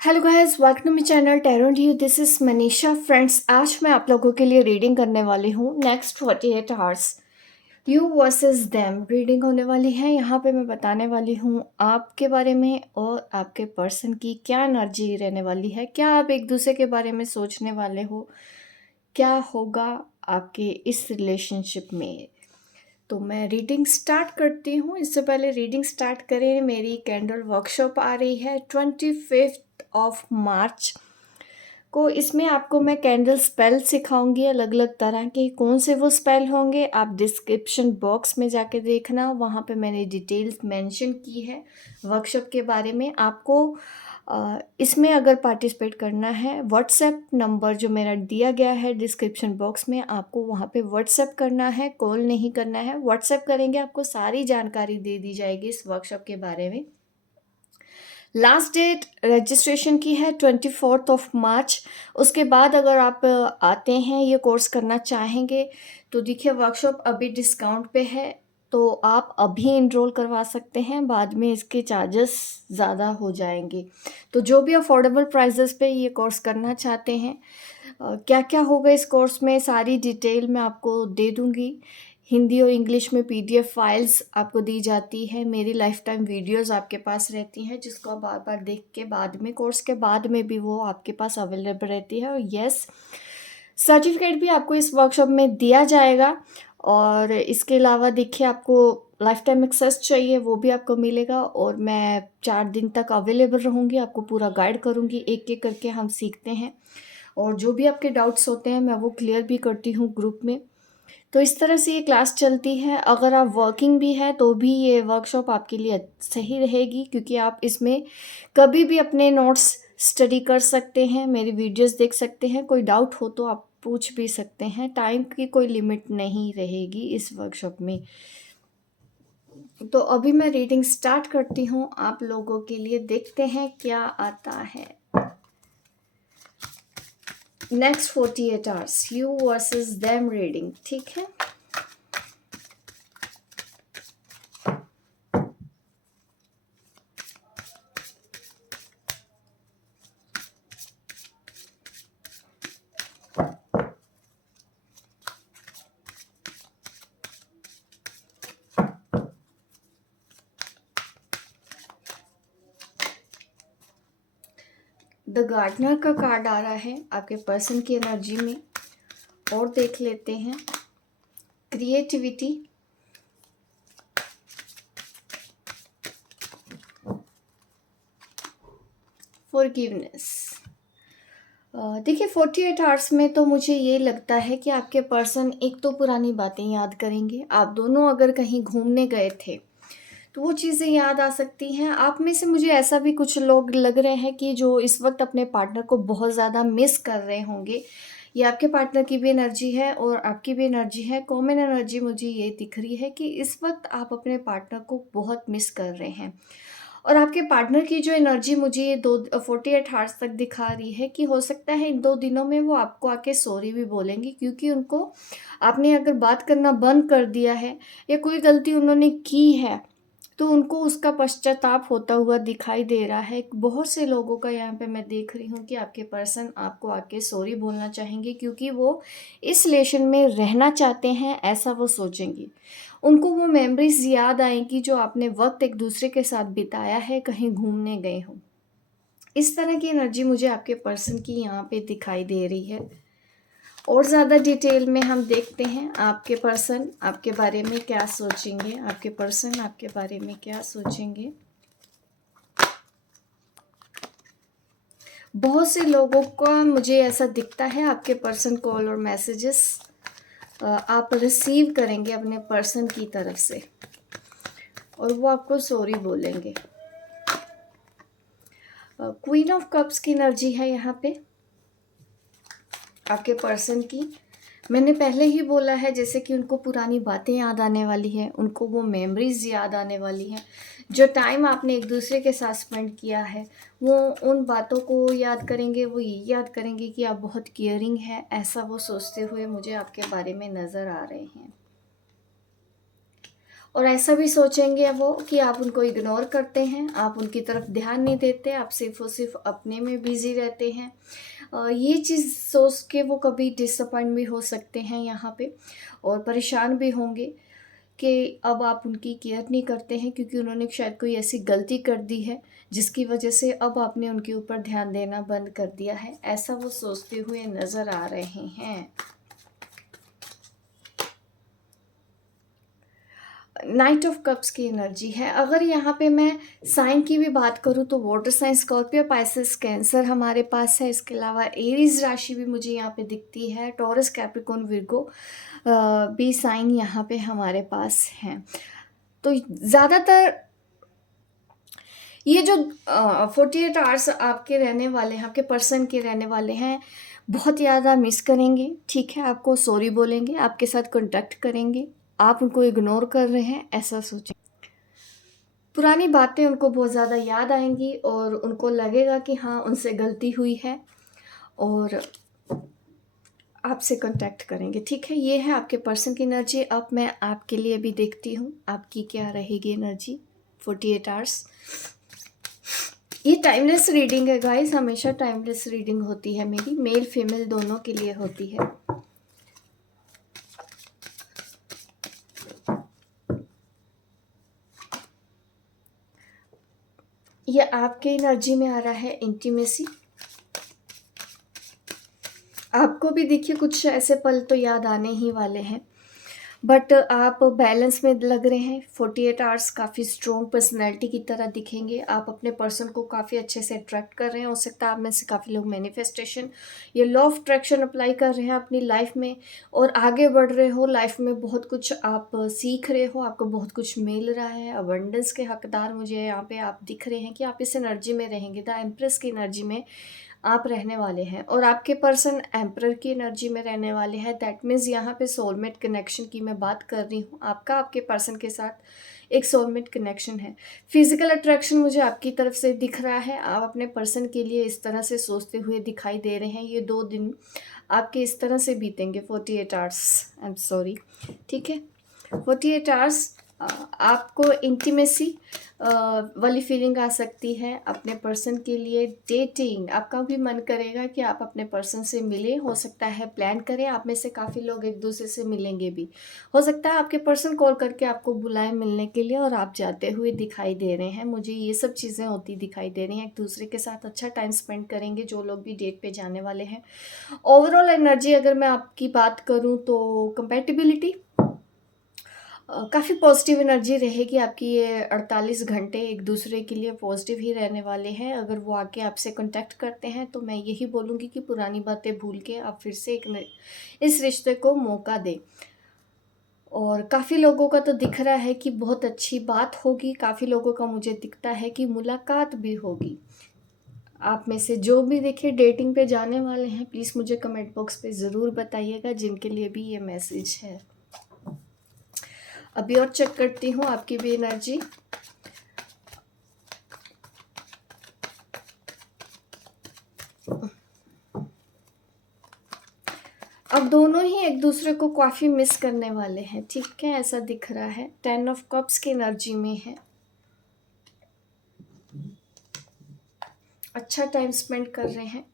Hello guys, welcome to my channel tarot dew. This is Manisha. Friends, आज मैं आप लोगों के लिए रीडिंग करने वाली हूँ। Next 48 hours you versus them reading होने वाली है। यहाँ पे मैं बताने वाली हूँ आपके बारे में और आपके पर्सन की क्या एनर्जी रहने वाली है, क्या आप एक दूसरे के बारे में सोचने वाले हो, क्या होगा आपके इस रिलेशनशिप में। तो मैं रीडिंग स्टार्ट करती हूँ। इससे पहले रीडिंग स्टार्ट करें, मेरी कैंडल वर्कशॉप आ रही है 25 को। इसमें आपको मैं कैंडल स्पेल सिखाऊंगी, अलग अलग तरह के। कौन से वो स्पेल होंगे आप डिस्क्रिप्शन बॉक्स में जाके देखना, वहाँ पे मैंने डिटेल्स मेंशन की है वर्कशॉप के बारे में। आपको इसमें अगर पार्टिसिपेट करना है, व्हाट्सएप नंबर जो मेरा दिया गया है डिस्क्रिप्शन बॉक्स में, आपको वहाँ पे व्हाट्सएप करना है, कॉल नहीं करना है। व्हाट्सएप करेंगे आपको सारी जानकारी दे दी जाएगी इस वर्कशॉप के बारे में। लास्ट डेट रजिस्ट्रेशन की है 24 मार्च। उसके बाद अगर आप आते हैं, ये कोर्स करना चाहेंगे, तो देखिए वर्कशॉप अभी डिस्काउंट पे है, तो आप अभी इनरोल करवा सकते हैं। बाद में इसके चार्जेस ज़्यादा हो जाएंगे। तो जो भी अफोर्डेबल प्राइजेस पे ये कोर्स करना चाहते हैं, क्या क्या होगा इस कोर्स में सारी डिटेल मैं आपको दे दूंगी। हिंदी और इंग्लिश में पीडीएफ फाइल्स आपको दी जाती है। मेरी लाइफ टाइम वीडियोज़ आपके पास रहती हैं, जिसको आप बार बार देख के बाद में, कोर्स के बाद में भी वो आपके पास अवेलेबल रहती है। और यस, सर्टिफिकेट भी आपको इस वर्कशॉप में दिया जाएगा। और इसके अलावा देखिए, आपको लाइफ टाइम एक्सेस चाहिए, वो भी आपको मिलेगा। और मैं 4 दिन तक अवेलेबल रहूँगी, आपको पूरा गाइड करूँगी, एक एक करके हम सीखते हैं। और जो भी आपके डाउट्स होते हैं मैं वो क्लियर भी करती हूँ ग्रुप में। तो इस तरह से ये क्लास चलती है। अगर आप वर्किंग भी है तो भी ये वर्कशॉप आपके लिए सही रहेगी, क्योंकि आप इसमें कभी भी अपने नोट्स स्टडी कर सकते हैं, मेरी वीडियोस देख सकते हैं। कोई डाउट हो तो आप पूछ भी सकते हैं। टाइम की कोई लिमिट नहीं रहेगी इस वर्कशॉप में। तो अभी मैं रीडिंग स्टार्ट करती हूँ आप लोगों के लिए। देखते हैं क्या आता है। Next 48 hours you versus them reading, ठीक है। द गार्डनर का कार्ड आ रहा है आपके पर्सन की एनर्जी में। और देख लेते हैं क्रिएटिविटी, फॉरगिवनेस। देखिए 48 आवर्स में तो मुझे ये लगता है कि आपके पर्सन एक तो पुरानी बातें याद करेंगे। आप दोनों अगर कहीं घूमने गए थे तो वो चीज़ें याद आ सकती हैं। आप में से मुझे ऐसा भी कुछ लोग लग रहे हैं कि जो इस वक्त अपने पार्टनर को बहुत ज़्यादा मिस कर रहे होंगे। ये आपके पार्टनर की भी एनर्जी है और आपकी भी एनर्जी है। कॉमन एनर्जी मुझे ये दिख रही है कि इस वक्त आप अपने पार्टनर को बहुत मिस कर रहे हैं। और आपके पार्टनर की जो एनर्जी मुझे ये 48 आवर्स तक दिखा रही है कि हो सकता है इन 2 दिनों में वो आपको आके सॉरी भी बोलेंगी, क्योंकि उनको आपने अगर बात करना बंद कर दिया है या कोई गलती उन्होंने की है तो उनको उसका पश्चाताप होता हुआ दिखाई दे रहा है। बहुत से लोगों का यहाँ पे मैं देख रही हूँ कि आपके पर्सन आपको आके सॉरी बोलना चाहेंगे, क्योंकि वो इस रिलेशन में रहना चाहते हैं, ऐसा वो सोचेंगी। उनको वो मेमोरीज याद आएंगी जो आपने वक्त एक दूसरे के साथ बिताया है, कहीं घूमने गए हो। इस तरह की एनर्जी मुझे आपके पर्सन की यहाँ पे दिखाई दे रही है। और ज़्यादा डिटेल में हम देखते हैं आपके पर्सन आपके बारे में क्या सोचेंगे। आपके पर्सन आपके बारे में क्या सोचेंगे। बहुत से लोगों का मुझे ऐसा दिखता है आपके पर्सन कॉल और मैसेजेस आप रिसीव करेंगे अपने पर्सन की तरफ से, और वो आपको सॉरी बोलेंगे। क्वीन ऑफ कप्स की एनर्जी है यहाँ पे आपके पर्सन की। मैंने पहले ही बोला है जैसे कि उनको पुरानी बातें याद आने वाली है, उनको वो मेमोरीज याद आने वाली हैं। जो टाइम आपने एक दूसरे के साथ स्पेंड किया है, वो उन बातों को याद करेंगे। वो ये याद करेंगे कि आप बहुत केयरिंग है, ऐसा वो सोचते हुए मुझे आपके बारे में नज़र आ रहे हैं। और ऐसा भी सोचेंगे वो कि आप उनको इग्नोर करते हैं, आप उनकी तरफ ध्यान नहीं देते, आप सिर्फ़ और सिर्फ अपने में बिज़ी रहते हैं। ये चीज़ सोच के वो कभी डिसअपॉइंट भी हो सकते हैं यहाँ पे, और परेशान भी होंगे कि अब आप उनकी केयर नहीं करते हैं, क्योंकि उन्होंने शायद कोई ऐसी गलती कर दी है जिसकी वजह से अब आपने उनके ऊपर ध्यान देना बंद कर दिया है। ऐसा वो सोचते हुए नज़र आ रहे हैं। नाइट ऑफ कप्स की एनर्जी है। अगर यहाँ पे मैं साइन की भी बात करूँ तो water sign Scorpio, Pisces, Cancer हमारे पास है। इसके अलावा एरीज राशि भी मुझे यहाँ पे दिखती है। टॉरस, कैप्रिकॉर्न, विर्गो भी साइन यहाँ पे हमारे पास हैं। तो ज़्यादातर ये जो 48 आवर्स आपके रहने वाले हैं, आपके पर्सन के रहने वाले हैं, बहुत ज़्यादा मिस करेंगे, ठीक है? आपको सॉरी बोलेंगे, आपके साथ कॉन्टैक्ट करेंगे, आप उनको इग्नोर कर रहे हैं, ऐसा सोचें। पुरानी बातें उनको बहुत ज़्यादा याद आएँगी और उनको लगेगा कि हाँ, उनसे गलती हुई है, और आपसे कॉन्टैक्ट करेंगे, ठीक है? ये है आपके पर्सन की एनर्जी। अब मैं आपके लिए भी देखती हूँ, आपकी क्या रहेगी एनर्जी 48 आवर्स। ये टाइमलेस रीडिंग है गाइस, हमेशा टाइमलेस रीडिंग होती है मेरी, मेल फीमेल दोनों के लिए होती है। ये आपके एनर्जी में आ रहा है इंटीमेसी। आपको भी देखिए कुछ ऐसे पल तो याद आने ही वाले हैं, बट आप बैलेंस में लग रहे हैं। 48 आवर्स काफ़ी स्ट्रॉन्ग पर्सनैलिटी की तरह दिखेंगे। आप अपने पर्सन को काफ़ी अच्छे से अट्रैक्ट कर रहे हैं। हो सकता है आप में से काफ़ी लोग मैनिफेस्टेशन या लॉ ऑफ अट्रैक्शन अप्लाई कर रहे हैं अपनी लाइफ में, और आगे बढ़ रहे हो लाइफ में। बहुत कुछ आप सीख रहे हो, आपको बहुत कुछ मिल रहा है। अबंडेंस के हकदार मुझे यहाँ पे आप दिख रहे हैं कि आप इस एनर्जी में रहेंगे। द एम्प्रेस की एनर्जी में आप रहने वाले हैं, और आपके पर्सन एम्परर की एनर्जी में रहने वाले हैं। दैट मीन्स यहाँ पे सोलमेट कनेक्शन की मैं बात कर रही हूँ। आपका आपके पर्सन के साथ एक सोलमेट कनेक्शन है। फिजिकल अट्रैक्शन मुझे आपकी तरफ से दिख रहा है। आप अपने पर्सन के लिए इस तरह से सोचते हुए दिखाई दे रहे हैं। ये 2 दिन आपके इस तरह से बीतेंगे, 48 आवर्स, आई एम सॉरी, ठीक है? 48 आवर्स आपको इंटीमेसी वाली फीलिंग आ सकती है अपने पर्सन के लिए। डेटिंग, आपका भी मन करेगा कि आप अपने पर्सन से मिलें, हो सकता है प्लान करें। आप में से काफ़ी लोग एक दूसरे से मिलेंगे भी। हो सकता है आपके पर्सन कॉल करके आपको बुलाएं मिलने के लिए, और आप जाते हुए दिखाई दे रहे हैं। मुझे ये सब चीज़ें होती दिखाई दे रही हैं। एक दूसरे के साथ अच्छा टाइम स्पेंड करेंगे जो लोग भी डेट पे जाने वाले हैं। ओवरऑल एनर्जी अगर मैं आपकी बात करूँ तो कंपैटिबिलिटी, काफ़ी पॉजिटिव एनर्जी रहेगी आपकी। ये 48 घंटे एक दूसरे के लिए पॉजिटिव ही रहने वाले हैं। अगर वो आके आपसे कांटेक्ट करते हैं तो मैं यही बोलूँगी कि पुरानी बातें भूल के आप फिर से इस रिश्ते को मौका दें। और काफ़ी लोगों का तो दिख रहा है कि बहुत अच्छी बात होगी। काफ़ी लोगों का मुझे दिखता है कि मुलाकात भी होगी। आप में से जो भी देखिए डेटिंग पे जाने वाले हैं, प्लीज़ मुझे कमेंट बॉक्स पे ज़रूर बताइएगा, जिनके लिए भी ये मैसेज है। अभी और चेक करती हूँ आपकी भी एनर्जी। अब दोनों ही एक दूसरे को काफ़ी मिस करने वाले हैं, ठीक है? ऐसा दिख रहा है। 10 ऑफ कप्स की एनर्जी में है। अच्छा टाइम स्पेंड कर रहे हैं।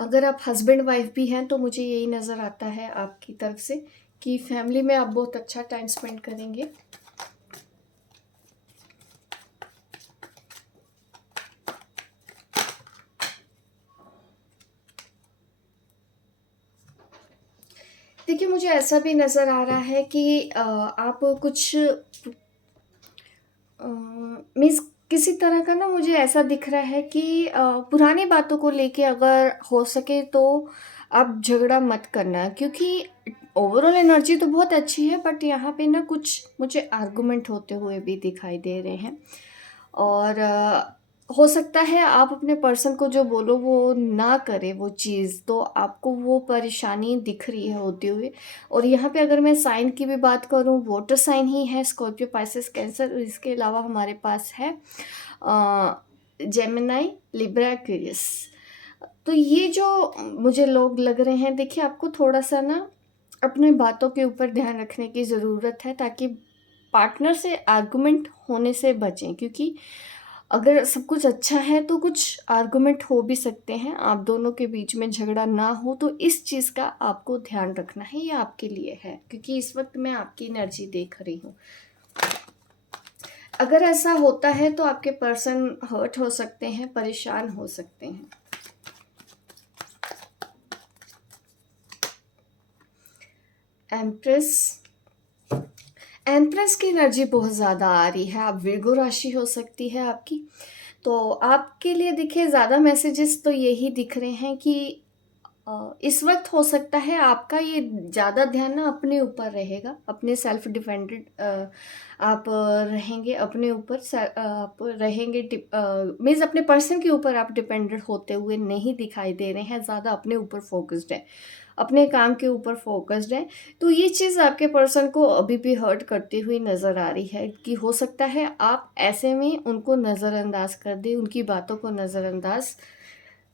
अगर आप हस्बैंड वाइफ भी हैं तो मुझे यही नज़र आता है आपकी तरफ से कि फैमिली में आप बहुत अच्छा टाइम स्पेंड करेंगे। देखिए मुझे ऐसा भी नज़र आ रहा है कि आप कुछ मीन्स किसी तरह का ना, मुझे ऐसा दिख रहा है कि पुरानी बातों को लेके अगर हो सके तो आप झगड़ा मत करना, क्योंकि ओवरऑल एनर्जी तो बहुत अच्छी है, बट यहाँ पे ना कुछ मुझे आर्गुमेंट होते हुए भी दिखाई दे रहे हैं। और हो सकता है आप अपने पर्सन को जो बोलो वो ना करे वो चीज़, तो आपको वो परेशानी दिख रही है होते हुए। और यहाँ पे अगर मैं साइन की भी बात करूँ, वाटर साइन ही है, स्कॉर्पियो, पाइसेस, कैंसर। इसके अलावा हमारे पास है जेमिनी, लिब्रा, एक्वेरियस। तो ये जो मुझे लोग लग रहे हैं, देखिए आपको थोड़ा सा ना अपने बातों के ऊपर ध्यान रखने की ज़रूरत है, ताकि पार्टनर से आर्गुमेंट होने से बचें, क्योंकि अगर सब कुछ अच्छा है तो कुछ आर्गुमेंट हो भी सकते हैं, आप दोनों के बीच में झगड़ा ना हो, तो इस चीज़ का आपको ध्यान रखना है, ये आपके लिए है, क्योंकि इस वक्त मैं आपकी एनर्जी देख रही हूँ। अगर ऐसा होता है तो आपके पर्सन हर्ट हो सकते हैं, परेशान हो सकते हैं। एम्प्रेस, एम्प्रेस की एनर्जी बहुत ज़्यादा आ रही है, आप विर्गो राशि हो सकती है आपकी। तो आपके लिए देखिए ज़्यादा मैसेजेस तो यही दिख रहे हैं कि इस वक्त हो सकता है आपका ये ज़्यादा ध्यान ना अपने ऊपर रहेगा, अपने सेल्फ डिपेंडेंट आप रहेंगे, अपने ऊपर आप रहेंगे, मीन्स अपने पर्सन के ऊपर आप डिपेंडेंट होते हुए नहीं दिखाई दे रहे हैं, ज़्यादा अपने ऊपर फोकस्ड है, अपने काम के ऊपर फोकस्ड है। तो ये चीज़ आपके पर्सन को अभी भी हर्ट करती हुई नज़र आ रही है कि हो सकता है आप ऐसे में उनको नज़रअंदाज कर दें, उनकी बातों को नज़रअंदाज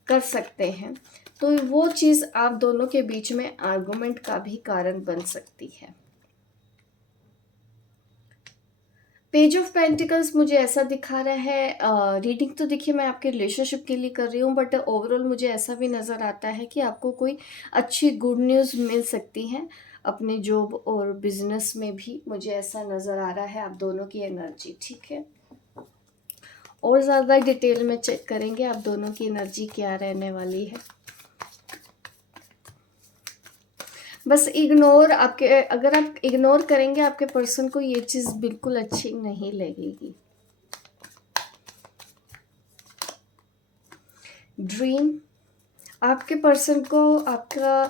कर सकते हैं। तो वो चीज़ आप दोनों के बीच में आर्गुमेंट का भी कारण बन सकती है। पेज ऑफ पेंटिकल्स मुझे ऐसा दिखा रहा है, रीडिंग तो देखिए मैं आपके रिलेशनशिप के लिए कर रही हूँ, बट ओवरऑल मुझे ऐसा भी नज़र आता है कि आपको कोई अच्छी गुड न्यूज़ मिल सकती है अपने जॉब और बिजनेस में भी, मुझे ऐसा नज़र आ रहा है आप दोनों की एनर्जी। ठीक है, और ज़्यादा डिटेल में चेक करेंगे आप दोनों की एनर्जी क्या रहने वाली है। बस इग्नोर, आपके अगर आप इग्नोर करेंगे आपके पर्सन को ये चीज़ बिल्कुल अच्छी नहीं लगेगी। ड्रीम, आपके पर्सन को आपका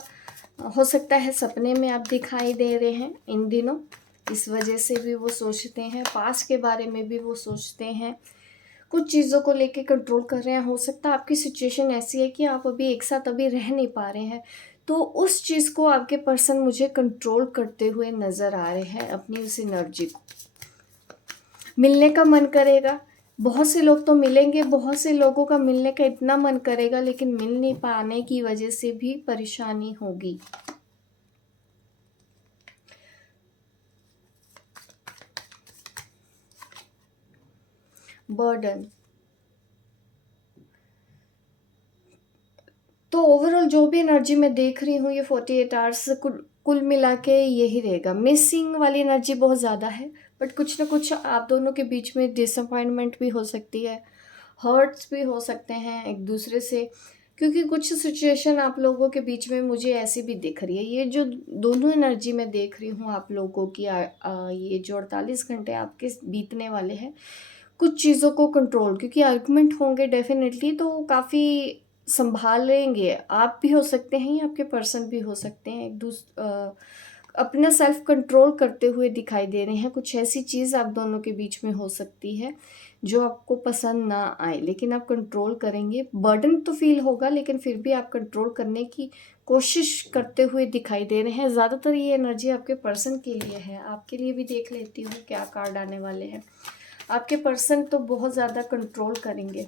हो सकता है सपने में आप दिखाई दे रहे हैं इन दिनों, इस वजह से भी वो सोचते हैं, पास्ट के बारे में भी वो सोचते हैं, कुछ चीज़ों को लेके कंट्रोल कर रहे हैं। हो सकता है आपकी सिचुएशन ऐसी है कि आप अभी एक साथ अभी रह नहीं पा रहे हैं, तो उस चीज़ को आपके पर्सन मुझे कंट्रोल करते हुए नज़र आ रहे हैं, अपनी उस एनर्जी को। मिलने का मन करेगा, बहुत से लोग तो मिलेंगे, बहुत से लोगों का मिलने का इतना मन करेगा, लेकिन मिल नहीं पाने की वजह से भी परेशानी होगी। बर्डन, तो ओवरऑल जो भी एनर्जी मैं देख रही हूँ ये 48 आवर्स कुल मिला के यही रहेगा। मिसिंग वाली एनर्जी बहुत ज़्यादा है, बट कुछ ना कुछ आप दोनों के बीच में डिसअपॉइंटमेंट भी हो सकती है, हर्ट्स भी हो सकते हैं एक दूसरे से, क्योंकि कुछ सिचुएशन आप लोगों के बीच में मुझे ऐसी भी दिख रही है। ये जो दोनों एनर्जी मैं देख रही हूँ आप लोगों की, ये जो 48 घंटे आपके बीतने वाले हैं, कुछ चीज़ों को कंट्रोल, क्योंकि आर्गुमेंट होंगे डेफिनेटली, तो काफ़ी संभालेंगे, आप भी हो सकते हैं या आपके पर्सन भी हो सकते हैं, अपना सेल्फ कंट्रोल करते हुए दिखाई दे रहे हैं। कुछ ऐसी चीज़ आप दोनों के बीच में हो सकती है जो आपको पसंद ना आए, लेकिन आप कंट्रोल करेंगे। बर्डन तो फील होगा, लेकिन फिर भी आप कंट्रोल करने की कोशिश करते हुए दिखाई दे रहे हैं। ज़्यादातर ये एनर्जी आपके पर्सन के लिए है, आपके लिए भी देख लेती हूँ क्या कार्ड आने वाले हैं। आपके पर्सन तो बहुत ज़्यादा कंट्रोल करेंगे,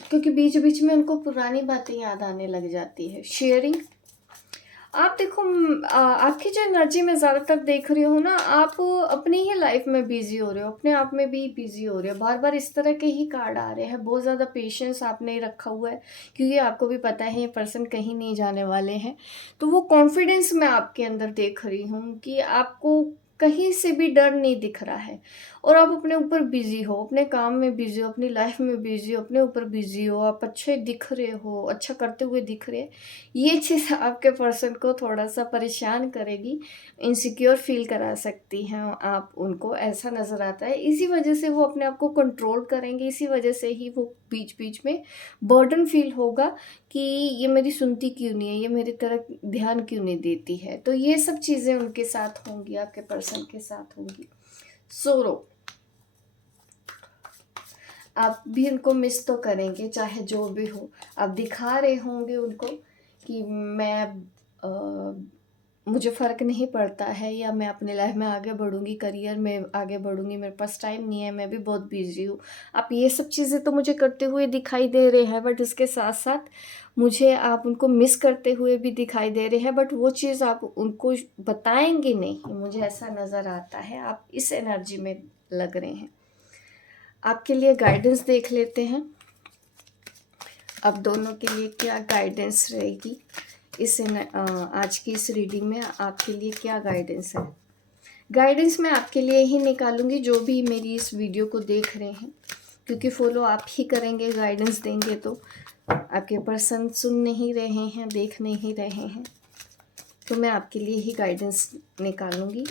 क्योंकि बीच बीच में उनको पुरानी बातें याद आने लग जाती है। शेयरिंग, आप देखो आपकी जो एनर्जी मैं ज़्यादातर देख रही हूँ ना, आप अपनी ही लाइफ में बिजी हो रहे हो, अपने आप में भी बिजी हो रहे हो, बार बार इस तरह के ही कार्ड आ रहे हैं। बहुत ज़्यादा पेशेंस आपने रखा हुआ है, क्योंकि आपको भी पता है ये पर्सन कहीं नहीं जाने वाले हैं। तो वो कॉन्फिडेंस मैं आपके अंदर देख रही हूँ कि आपको कहीं से भी डर नहीं दिख रहा है, और आप अपने ऊपर बिजी हो, अपने काम में बिजी हो, अपनी लाइफ में बिजी हो, अपने ऊपर बिजी हो, आप अच्छे दिख रहे हो, अच्छा करते हुए दिख रहे हैं। ये चीज़ आपके पर्सन को थोड़ा-सा परेशान करेगी, इनसिक्योर फ़ील करा सकती हैं आप उनको, ऐसा नज़र आता है। इसी वजह से वो अपने आप को कंट्रोल करेंगे, इसी वजह से ही वो बीच-बीच में बर्डन फ़ील होगा कि ये मेरी सुनती क्यों नहीं है, ये मेरी तरफ ध्यान क्यों नहीं देती है। तो ये सब चीज़ें उनके साथ होंगी, आपके पर्सन के साथ होंगी। सोरो, आप भी उनको मिस तो करेंगे, चाहे जो भी हो। आप दिखा रहे होंगे उनको कि मैं मुझे फ़र्क नहीं पड़ता है या मैं अपनी लाइफ में आगे बढ़ूँगी, करियर में आगे बढ़ूँगी, मेरे पास टाइम नहीं है, मैं भी बहुत बिज़ी हूँ। आप ये सब चीज़ें तो मुझे करते हुए दिखाई दे रहे हैं, बट इसके साथ-साथ मुझे आप उनको मिस करते हुए भी दिखाई दे रहे हैं, बट वो चीज़ आप उनको बताएँगे नहीं, मुझे ऐसा नज़र आता है। आप इस एनर्जी में लग रहे हैं। आपके लिए गाइडेंस देख लेते हैं। अब दोनों के लिए क्या गाइडेंस रहेगी आज की इस रीडिंग में आपके लिए क्या गाइडेंस है। गाइडेंस मैं आपके लिए ही निकालूंगी, जो भी मेरी इस वीडियो को देख रहे हैं, क्योंकि फॉलो आप ही करेंगे, गाइडेंस देंगे तो। आपके पर्सन सुन नहीं रहे हैं, देख नहीं रहे हैं, तो मैं आपके लिए ही गाइडेंस निकालूंगी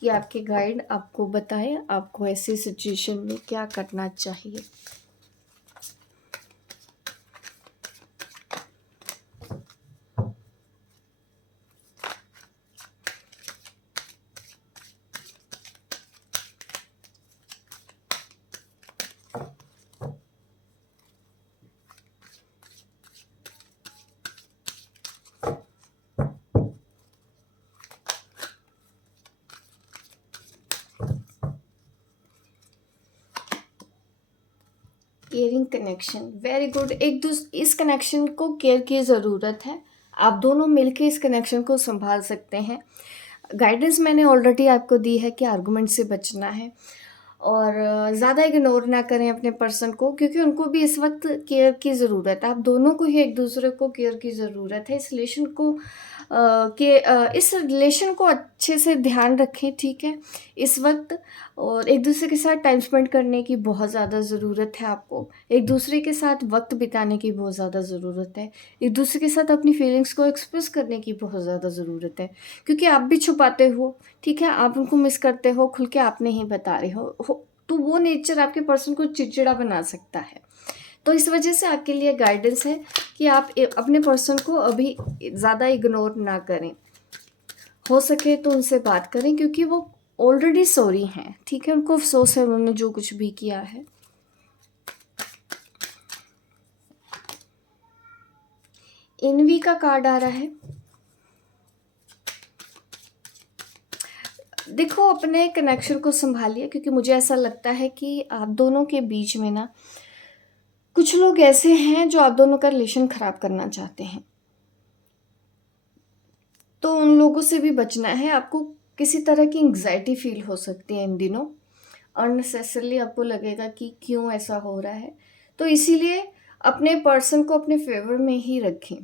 कि आपके गाइड आपको बताए आपको ऐसी सिचुएशन में क्या करना चाहिए। Caring connection, very good. इस कनेक्शन को केयर की ज़रूरत है। आप दोनों मिलकर इस कनेक्शन को संभाल सकते हैं। गाइडेंस मैंने ऑलरेडी आपको दी है कि आर्गुमेंट से बचना है और ज़्यादा इग्नोर ना करें अपने पर्सन को, क्योंकि उनको भी इस वक्त केयर की ज़रूरत है। आप दोनों को ही एक दूसरे को केयर की ज़रूरत है। इस रिलेशन को अच्छे से ध्यान रखें, ठीक है, इस वक्त। और एक दूसरे के साथ टाइम स्पेंड करने की बहुत ज़्यादा ज़रूरत है आपको। एक दूसरे के साथ वक्त बिताने की बहुत ज़्यादा ज़रूरत है। एक दूसरे के साथ अपनी फीलिंग्स को एक्सप्रेस करने की बहुत ज़्यादा ज़रूरत है, क्योंकि आप भी छुपाते हो, ठीक है, आप उनको मिस करते हो, खुल के आप नहीं बता रहे हो, तो वो नेचर आपके पर्सन को चिड़चिड़ा बना सकता है। तो इस वजह से आपके लिए गाइडेंस है कि आप अपने पर्सन को अभी ज़्यादा इग्नोर ना करें। हो सके तो उनसे बात करें, क्योंकि वो ऑलरेडी सॉरी हैं, ठीक है, उनको अफसोस है उन्होंने जो कुछ भी किया है। इनवी का कार्ड आ रहा है। देखो, अपने कनेक्शन को संभालिए, क्योंकि मुझे ऐसा लगता है कि आप दोनों के बीच में ना कुछ लोग ऐसे हैं जो आप दोनों का रिलेशन खराब करना चाहते हैं, तो उन लोगों से भी बचना है। आपको किसी तरह की एंग्जाइटी फील हो सकती है इन दिनों, अननेसेसरली आपको लगेगा कि क्यों ऐसा हो रहा है। तो इसीलिए अपने पर्सन को अपने फेवर में ही रखें,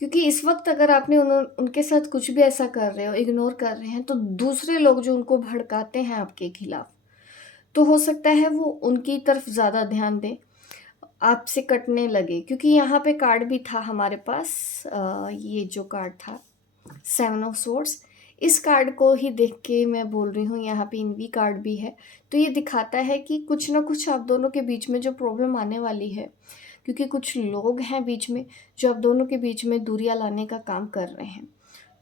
क्योंकि इस वक्त अगर आपने उनके साथ कुछ भी ऐसा कर रहे हो, इग्नोर कर रहे हैं, तो दूसरे लोग जो उनको भड़काते हैं आपके खिलाफ, तो हो सकता है वो उनकी तरफ ज़्यादा ध्यान दें, आपसे कटने लगे। क्योंकि यहाँ पे कार्ड भी था हमारे पास, ये जो कार्ड था 7 ऑफ सोर्ड्स, इस कार्ड को ही देख के मैं बोल रही हूँ, यहाँ पे इनवी कार्ड भी है। तो ये दिखाता है कि कुछ ना कुछ आप दोनों के बीच में जो प्रॉब्लम आने वाली है, क्योंकि कुछ लोग हैं बीच में जो आप दोनों के बीच में दूरियां लाने का काम कर रहे हैं।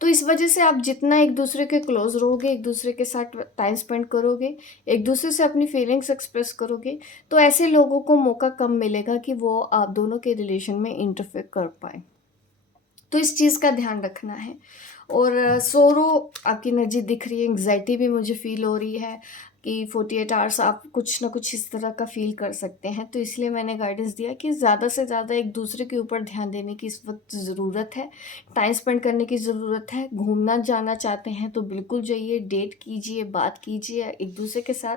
तो इस वजह से आप जितना एक दूसरे के क्लोज रहोगे, एक दूसरे के साथ टाइम स्पेंड करोगे, एक दूसरे से अपनी फीलिंग्स एक्सप्रेस करोगे, तो ऐसे लोगों को मौका कम मिलेगा कि वो आप दोनों के रिलेशन में इंटरफेयर कर पाए। तो इस चीज़ का ध्यान रखना है। और सोरो आपकी एनर्जी दिख रही है, एंग्जाइटी भी मुझे फील हो रही है कि 48 आवर्स आप कुछ ना कुछ इस तरह का फील कर सकते हैं। तो इसलिए मैंने गाइडेंस दिया कि ज़्यादा से ज़्यादा एक दूसरे के ऊपर ध्यान देने की इस वक्त ज़रूरत है, टाइम स्पेंड करने की ज़रूरत है। घूमना जाना चाहते हैं तो बिल्कुल जाइए, डेट कीजिए, बात कीजिए, एक दूसरे के साथ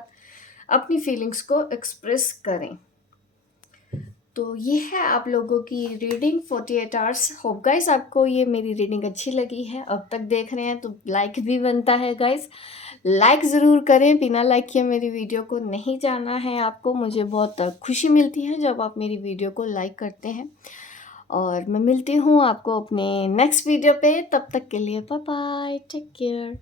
अपनी फीलिंग्स को एक्सप्रेस करें। तो ये है आप लोगों की रीडिंग 48 आवर्स। होप गाइस आपको ये मेरी रीडिंग अच्छी लगी है। अब तक देख रहे हैं तो लाइक भी बनता है गाइस, लाइक ज़रूर करें। बिना लाइक किए मेरी वीडियो को नहीं जाना है आपको। मुझे बहुत खुशी मिलती है जब आप मेरी वीडियो को लाइक करते हैं। और मैं मिलती हूँ आपको अपने नेक्स्ट वीडियो पे। तब तक के लिए बाय बाय, टेक केयर।